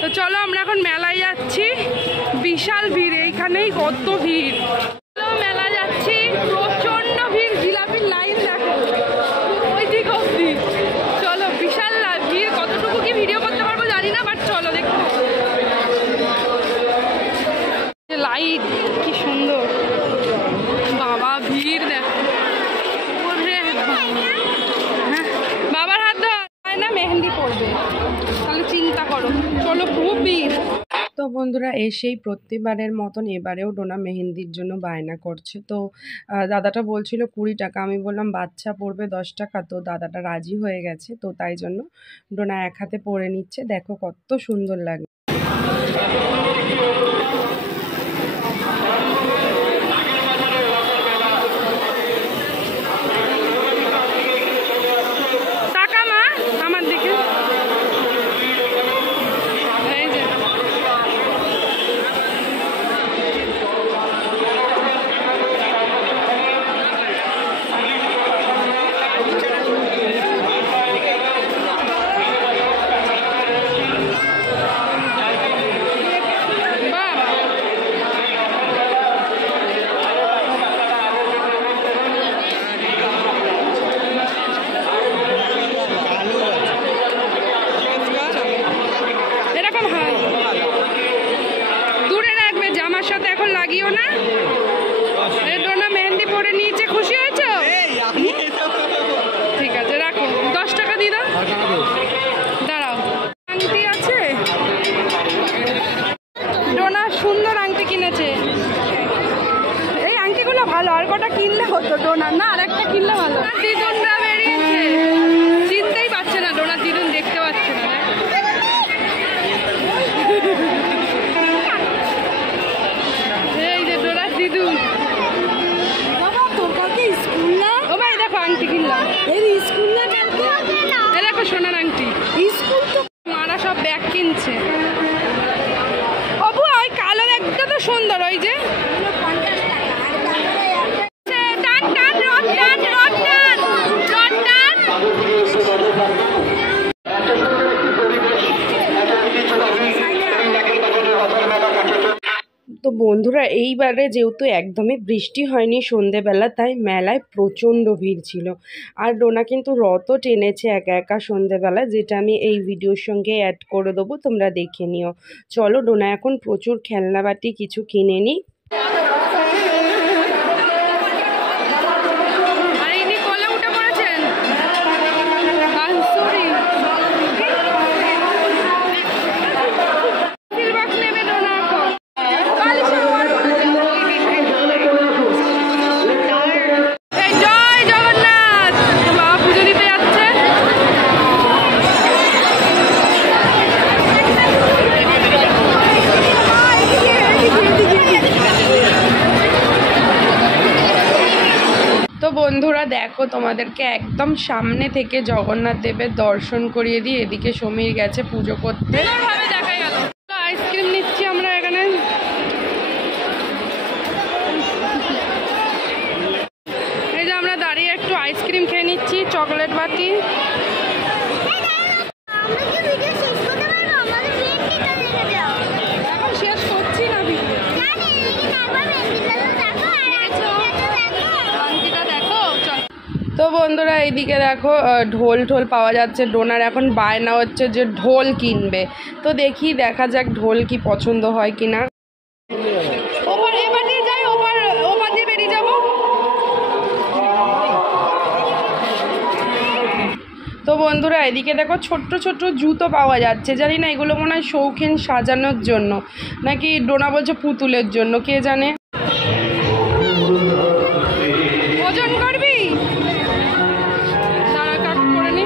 তো চলো আমরা এখন মেলায় যাচ্ছি, বিশাল ভিড়, এইখানেই কত ভিড়। মেলা যাচ্ছি, প্রচন্ড ভিড়, জিলাপির লাইন দেখো ওই দিক অব্দি। চলো বিশাল ভিড়, কতটুকু কি ভিডিও করতে পারবো জানি না, বাট চলো দেখো। লাইট কি সুন্দর, বাবা ভিড় দেখো। বাবার হাত ধোয় না, মেহেন্দি পড়বে, তাহলে চিন্তা করো। চলো খুব ভিড়। তো বন্ধুরা এসেই প্রত্যেকবারের মতন এবারেও ডোনা মেহেন্দির জন্য বায়না করছে। তো দাদাটা বলছিল 20 টাকা, আমি বললাম বাচ্চা পড়বে 10 টাকা। তো দাদাটা রাজি হয়ে গেছে, তো তাই জন্য ডোনা এক হাতে পরে নিচ্ছে। দেখো কত সুন্দর লাগে। টাকা মা আমার দিকে, দূরে রাখবে, জামার সাথে এখন লাগিও না। ডোনা মেহেন্দি পরে নিয়েছে, খুশি হয়েছো? ঠিক আছে রাখো, 10 টাকা দিয়ে দাও। দাঁড়াও, আংটি আছে, ডোনা সুন্দর আংটি কিনেছে। এই আংটিগুলো ভালো, আর কটা কিনলে হতো ডোনা, না আর একটা কিনলে ভালো। দিদুনরা বেরিয়েছে, চিনতেই পারছে না, ডোনা দিদুন দেখতে পাচ্ছে না। এই যে ডোনা দিদুন। বাবা তোর কাছে স্কুল না? ও ভাই দেখো আংটি কিনলাম। এই স্কুল না কালকে? এই দেখো সোনার আংটি। স্কুল তো মারা সব ব্যাগ কিনছে। অবু ওই কালো ব্যাগটা তো সুন্দর, ওই যে 50 টাকা। টান টান রড টান রড টান রড টান। তো বন্ধুরা এইবারে যেহেতু একদমই বৃষ্টি হয়নি সন্ধেবেলা, তাই মেলায় প্রচণ্ড ভিড় ছিল। আর ডোনা কিন্তু রথও টেনেছে একা একা সন্ধেবেলা, যেটা আমি এই ভিডিওর সঙ্গে অ্যাড করে দেবো, তোমরা দেখে নিও। চলো ডোনা এখন প্রচুর খেলনাবাটি কিছু কিনে নিই। বন্ধুরা দেখো তোমাদেরকে একদম সামনে থেকে জগন্নাথ দেবের দর্শন করিয়ে দিয়ে এদিকে সমীর গেছে পুজো করতে। দেখা গেল আইসক্রিম নিচ্ছি আমরা এখানে। এই যে আমরা দাঁড়িয়ে একটু আইসক্রিম খেয়ে নিচ্ছি, চকলেট বাটি। এখন শেষ করছি না তো বন্ধুরা এইদিকে দেখো ঢোল ঢোল পাওয়া যাচ্ছে। ডোনার এখন বায়না হচ্ছে যে ঢোল কিনবে, তো দেখি দেখা যাক ঢোল কি পছন্দ হয় কিনা। তো বন্ধুরা এদিকে দেখো ছোট্ট ছোট্ট জুতো পাওয়া যাচ্ছে, জানি না এগুলো মনে হয় শৌখিন সাজানোর জন্য নাকি ডোনা বলছে পুতুলের জন্য, কে জানে। ওজন করবি? দাঁড়া কাট করে নি।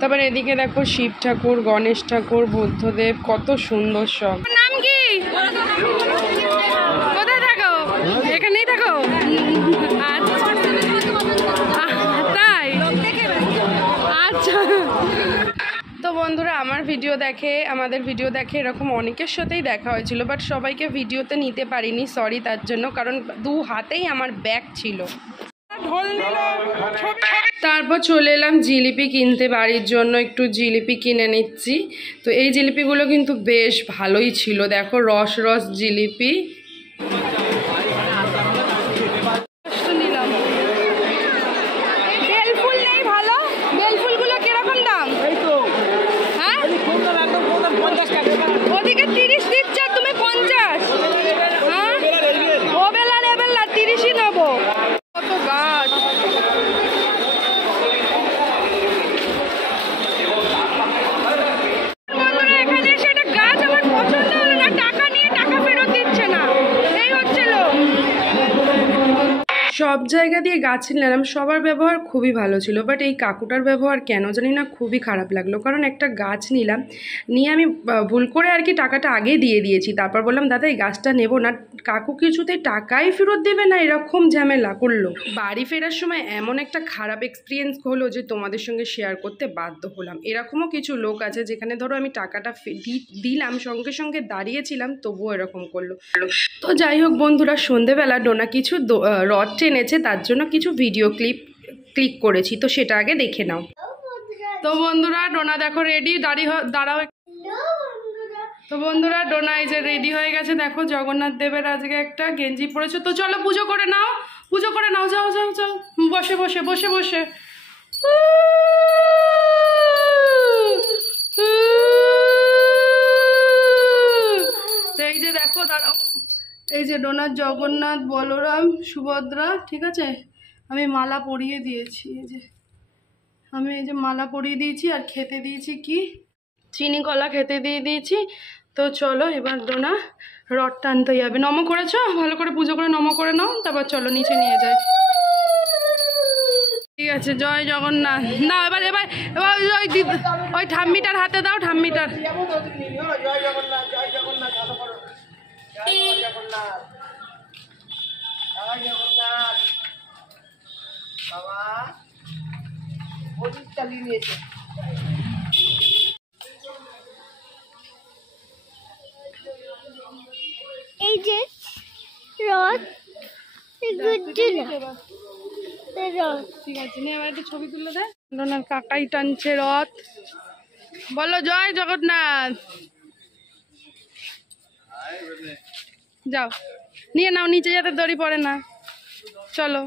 তারপরে এদিকে দেখো শিব ঠাকুর, গণেশ ঠাকুর, বুদ্ধদেব, কত সুন্দর সব। নাম কি? কোথায় থাকো? এখানেই থাকো? তাই? আচ্ছা। তো বন্ধুরা আমার ভিডিও দেখে, আমাদের ভিডিও দেখে, এরকম অনেকের সাথেই দেখা হয়েছিল, বাট সবাইকে ভিডিওতে নিতে পারিনি, সরি তার জন্য, কারণ 2 হাতেই আমার ব্যাগ ছিল। তারপর চলে এলাম জিলিপি কিনতে বাড়ির জন্য, একটু জিলিপি কিনে নিচ্ছি। তো এই জিলিপিগুলো কিন্তু বেশ ভালোই ছিল, দেখো রস রস জিলিপি। নিলাম বেলফুল নেই ভালো, বেলফুলগুলো কিরকম দাম? হ্যাঁ ওদিকে 30 দিচ্ছে, তুমি 50। হ্যাঁ ও বেলা রে বেলা 30ই নেবো। কত গাছ, এখানে এসে একটা গাছ আমার পছন্দ হলো না, টাকা নিয়ে টাকা ফেরত দিচ্ছে না, এই হচ্ছিল। সব জায়গা দিয়ে গাছ নিলাম, সবার ব্যবহার খুবই ভালো ছিল, বাট এই কাকুটার ব্যবহার কেন জানি না খুবই খারাপ লাগলো। কারণ একটা গাছ নিলাম, নিয়ে আমি ভুল করে আর কি টাকাটা আগে দিয়ে দিয়েছি, তারপর বললাম দাদা এই গাছটা নেবো না, কাকু কিছুতেই টাকাই ফেরত দেবে না, এরকম ঝামেলা করলো। বাড়ি ফেরার সময় এমন একটা খারাপ এক্সপিরিয়েন্স হলো যে তোমাদের সঙ্গে শেয়ার করতে বাধ্য হলাম। এরকমও কিছু লোক আছে যেখানে ধরো আমি টাকাটা দিলাম, সঙ্গে সঙ্গে দাঁড়িয়েছিলাম, তবুও এরকম করলো। তো যাই হোক বন্ধুরা, সন্ধেবেলা ডোনা কিছু রড টেনেছে, তার জন্য কিছু ভিডিও ক্লিক করেছি, তো সেটা আগে দেখে নাও। তো বন্ধুরা ডোনা দেখো রেডি, দাঁড়াও। তো বন্ধুরা ডোনা এই যে রেডি হয়ে গেছে, দেখো জগন্নাথ দেবের আজকে একটা গেঞ্জি পরেছে। তো চলো পুজো করে নাও, যাও যাও যাও, বসে বসে বসে বসে। এই যে দেখো, দাঁড়াও, এই যে ডোনার জগন্নাথ, বলরাম, সুভদ্রা, ঠিক আছে। আমি মালা পরিয়ে দিয়েছি, এই যে আমি এই যে মালা পরিয়ে দিয়েছি, আর খেতে দিয়েছি কি চিনি কলা খেতে দিয়ে দিয়েছি। তো চলো এবার ডোনা রড টানতে যাবে। নম করেছো, ভালো করে পুজো করে নম করে নাও, তারপর চলো নিচে নিয়ে যাই। ঠিক আছে, জয় জগন্নাথ। না এবার এবার এবার ওই ঠাম্মিটার হাতে দাও, ঠাম্মিটার। এই যে রথ, ঠিক আছে, নিয়ে এবার একটু ছবি তুলে দেয়। ডোনার কাকাই টানছে রথ, বলো জয় জগন্নাথ। যাও নিয়ে নাও, নিচে যাতে দড়ি পড়ে না। চলো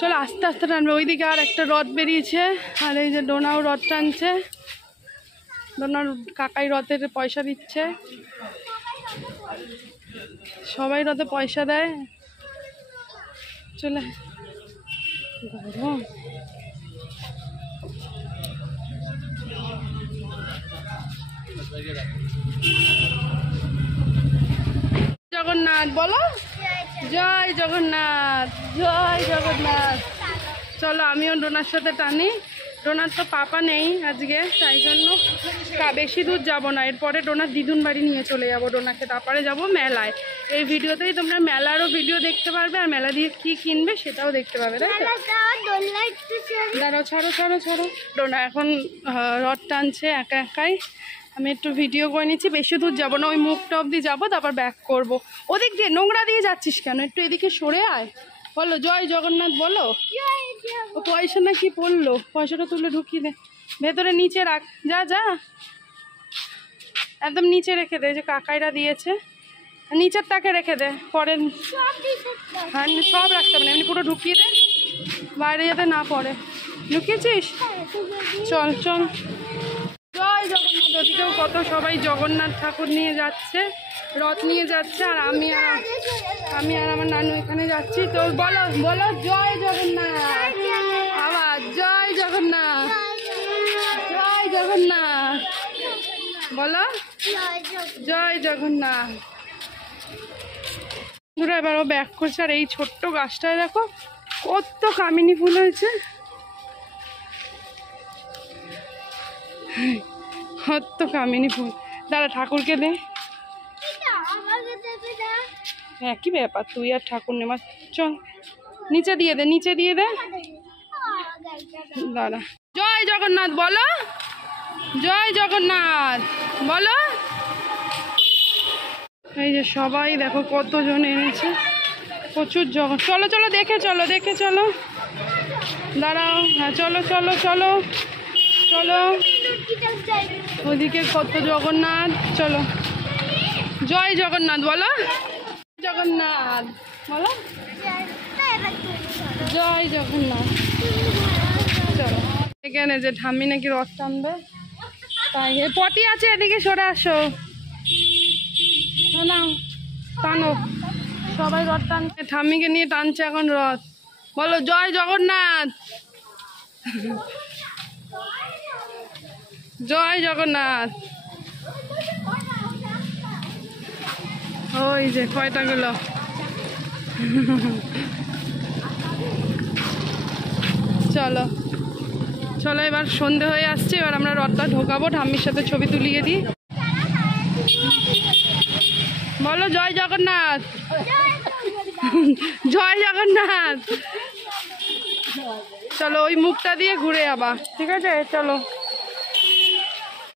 চলো আস্তে আস্তে টানবে। ওইদিকে আর একটা রথ বেরিয়েছে, আর এই যে ডোনাও রথ টানছে। ডোনার কাকাই রথের পয়সা দিচ্ছে, সবাই রথে পয়সা দেয়। চলে গরম, জগন্নাথ বলো, জয় জগন্নাথ, জয় জগন্নাথ। চলো আমিও ডোনার সাথে টানি। ডোনার তো পাপা নেই আজকে, তাই জন্য বেশি দূর যাব না, এরপরে ডোনার দিদুন বাড়ি নিয়ে চলে যাব ডোনাকে, তারপরে যাব মেলায়। এই ভিডিওতেই তোমরা মেলারও ভিডিও দেখতে পারবে, আর মেলা দিয়ে কি কিনবে সেটাও দেখতে পাবে, তাই তো? দাঁড়াও, ছাড়ো ছাড়ো ছাড়ো। ডোনা এখন রথ টানছে একা একাই, আমি একটু ভিডিও করে নিচ্ছি। বেশি দূর যাবো না, ওই মুখটা অবধি যাবো, তারপর ব্যাক করবো। ওদিক দিয়ে নোংরা দিয়ে যাচ্ছিস কেন, একটু এদিকে সরে আয়। বলো জয় জগন্নাথ বলো। ও পয়সা না কি পড়লো, পয়সাটা তুলে ঢুকিয়ে দে ভেতরে, নিচে রাখ, যা যা একদম নিচে রেখে দে, যে কাকাইরা দিয়েছে নিচের তাকে রেখে দে, পরে হ্যাঁ সব রাখতে হবে না, এমনি পুরো ঢুকিয়ে দে, বাইরে যাতে না পড়ে। ঢুকিয়েছিস? চল চল। জয় জগন্নাথ। ওদিকেও কত সবাই জগন্নাথ ঠাকুর নিয়ে যাচ্ছে, রথ নিয়ে যাচ্ছে, আর আমি আর আমার নানু এখানে যাচ্ছি। তো বলো বলো জয় জগন্নাথ, আবার জয় জগন্নাথ, জয় জগন্নাথ বলো, জয় জগন্নাথ। এবার ও ব্যাক করছে, আর এই ছোট্ট গাছটায় দেখো কত কামিনী ফুল হয়েছে, কত কামিনী ফুল। দাঁড়া ঠাকুরকে দে, একই ব্যাপার, তুই আর ঠাকুর নেমা। চল নিচে দিয়ে দে, নিচে দিয়ে দে। দাঁড়া। জয় জগন্নাথ বলো, জয় জগন্নাথ বলো। এই যে সবাই দেখো কতজন এনেছে, প্রচুর জগন। চলো চলো দেখে চলো, দেখে চলো, দাঁড়াও। হ্যাঁ চলো চলো চলো চলো, ওদিকে কত জগন্নাথ। চলো জয় জগন্নাথ বলো, জগন্নাথ বলো, জয় জগন্নাথ। চলো এখানে যে ঠাম্মি নাকি রথ টানবে, তাই পটি আছে, এদিকে সরে আসো, নাও টানো। সবাই রথ টানছে, ঠাম্মিকে নিয়ে টানছে এখন রথ। বলো জয় জগন্নাথ, জয় জগন্নাথ। ওই যে কয়টা গুলো, চলো চলো, এবার সন্ধে হয়ে আসছে, এবার আমরা রথটা ঢোকাবো, ঠাম্মির সাথে ছবি তুলিয়ে দিই। বলো জয় জগন্নাথ, জয় জগন্নাথ। চলো ওই মুখটা দিয়ে ঘুরে আবার, ঠিক আছে? চলো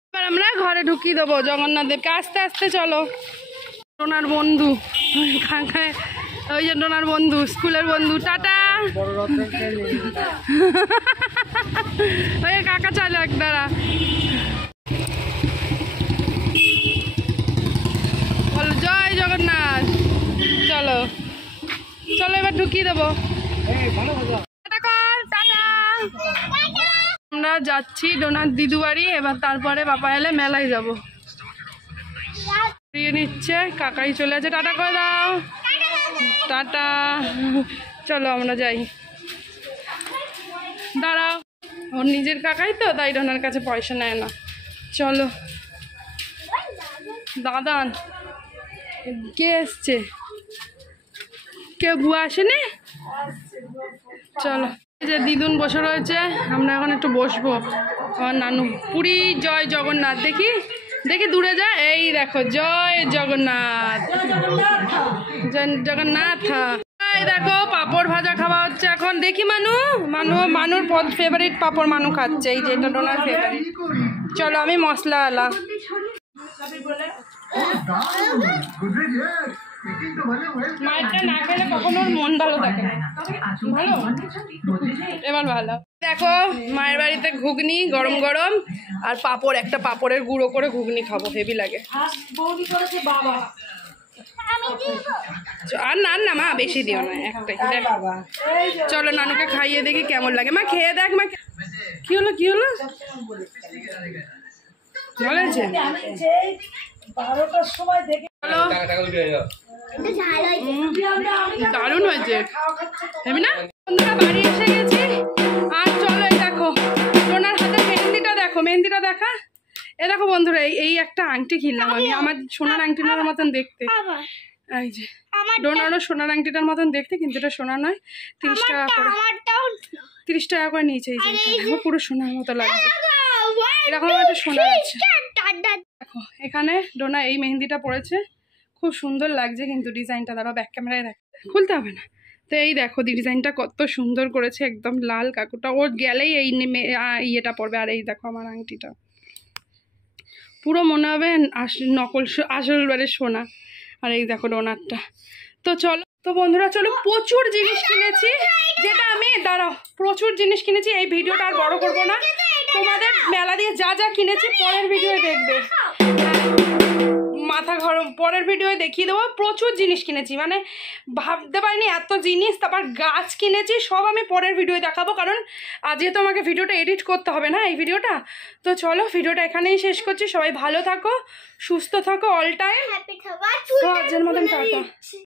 এবার আমরা ঘরে ঢুকিয়ে দেবো জগন্নাথ দেবকে। আস্তে আস্তে চলো। ডোনার বন্ধু, ওই যে ডোনার বন্ধু, স্কুলের বন্ধু, টাটা। ওই কাকা চালো একদারা, বলো জয় জগন্নাথ। চলো চলো এবার ঢুকিয়ে দেবো। আমরা যাচ্ছি ডোনার দিদু বাড়ি, এবার তারপরে বাবা এলে মেলায় যাবো। নিচ্ছে, কাকাই চলে আছে, টাটা করে দাও, টাটা। চলো আমরা যাই, দাঁড়াও, ওর নিজের কাকাই তো, তাই ডোনার কাছে পয়সা নেয় না। চলো দাদান, কে এসছে? কেউ বুয়া আসেনি? চলো এই যে দিদুন বসে রয়েছে, আমরা এখন একটু বসবো। আমার নানু পুরী জয় জগন্নাথ, দেখি দেখি দূরে যায়, এই দেখো জয় জগন্নাথ, জগন্নাথ। এই দেখো পাঁপড় ভাজা খাওয়া হচ্ছে এখন, দেখি মানু, মানুর ফেভারিট পাঁপড় মানু খাচ্ছে, এই যেটা ডোনার ফেভারিট। চলো আমি মশলা আলা। মায়েরটা না খেলে কখনো মন ভালো থাকে না, ভালো এবার ভালো। দেখো মায়ের বাড়িতে ঘুগনি গরম গরম আর পাঁপড়, একটা পাঁপড়ের গুঁড়ো করে ঘুগনি খাবো, হেভি লাগে। আর না মা বেশি দিও না, একটাই। চলো নানুকে খাইয়ে দেখি কেমন লাগে। মা খেয়ে দেখ, মা কি হলো, কি হলো, ভালো আছে? দারুণ হয়েছে, হেবি না? বন্ধুরা বাড়ি এসে গেছি, আর চলো এই দেখো ডোনার হাতে মেহেন্দিটা দেখো, মেহেন্দিটা দেখা। এ দেখো বন্ধুরা, এই একটা আংটি কিনলাম আমি, আমার সোনার আংটিটার মতন দেখতে। এই যে ডোনারও সোনার আংটিটার মতন দেখতে, কিন্তু এটা সোনা নয়, 30 টাকা করে, 30 টাকা করে নিয়েছে। এই যে পুরো সোনার মতো লাগছে, এরকম একটা সোনা আছে। দেখো এখানে ডোনা এই মেহেন্দিটা পড়েছে, খুব সুন্দর লাগছে, কিন্তু ডিজাইনটা দাঁড়াও ব্যাক ক্যামেরায় দেখ, খুলতে হবে না। তো এই দেখো ডিজাইনটা কত সুন্দর করেছে, একদম লাল কাকুটা, ওর গেলেই এই ইয়েটা পড়বে। আর এই দেখো আমার আংটিটা পুরো মনে হবে নকল, আসল বারের সোনা। আর এই দেখো ডোনারটা। তো চলো, তো বন্ধুরা চলো, প্রচুর জিনিস কিনেছি, যেটা আমি দাঁড়াও প্রচুর জিনিস কিনেছি, এই ভিডিওটা আর বড় করবো না। তোমাদের মেলা দিয়ে যা যা কিনেছি পরের ভিডিও দেখবে, মাথা গরম, পরের ভিডিও দেখিয়ে দেবো। প্রচুর জিনিস কিনেছি, মানে ভাবতে পারিনি এত জিনিস। তারপর গাছ কিনেছি, সব আমি পরের ভিডিও দেখাবো, কারণ যেহেতু আমাকে ভিডিওটা এডিট করতে হবে না এই ভিডিওটা। তো চলো ভিডিওটা এখানেই শেষ করছি, সবাই ভালো থাকো, সুস্থ থাকো, অল টাইম, আজকের মতন টাটা।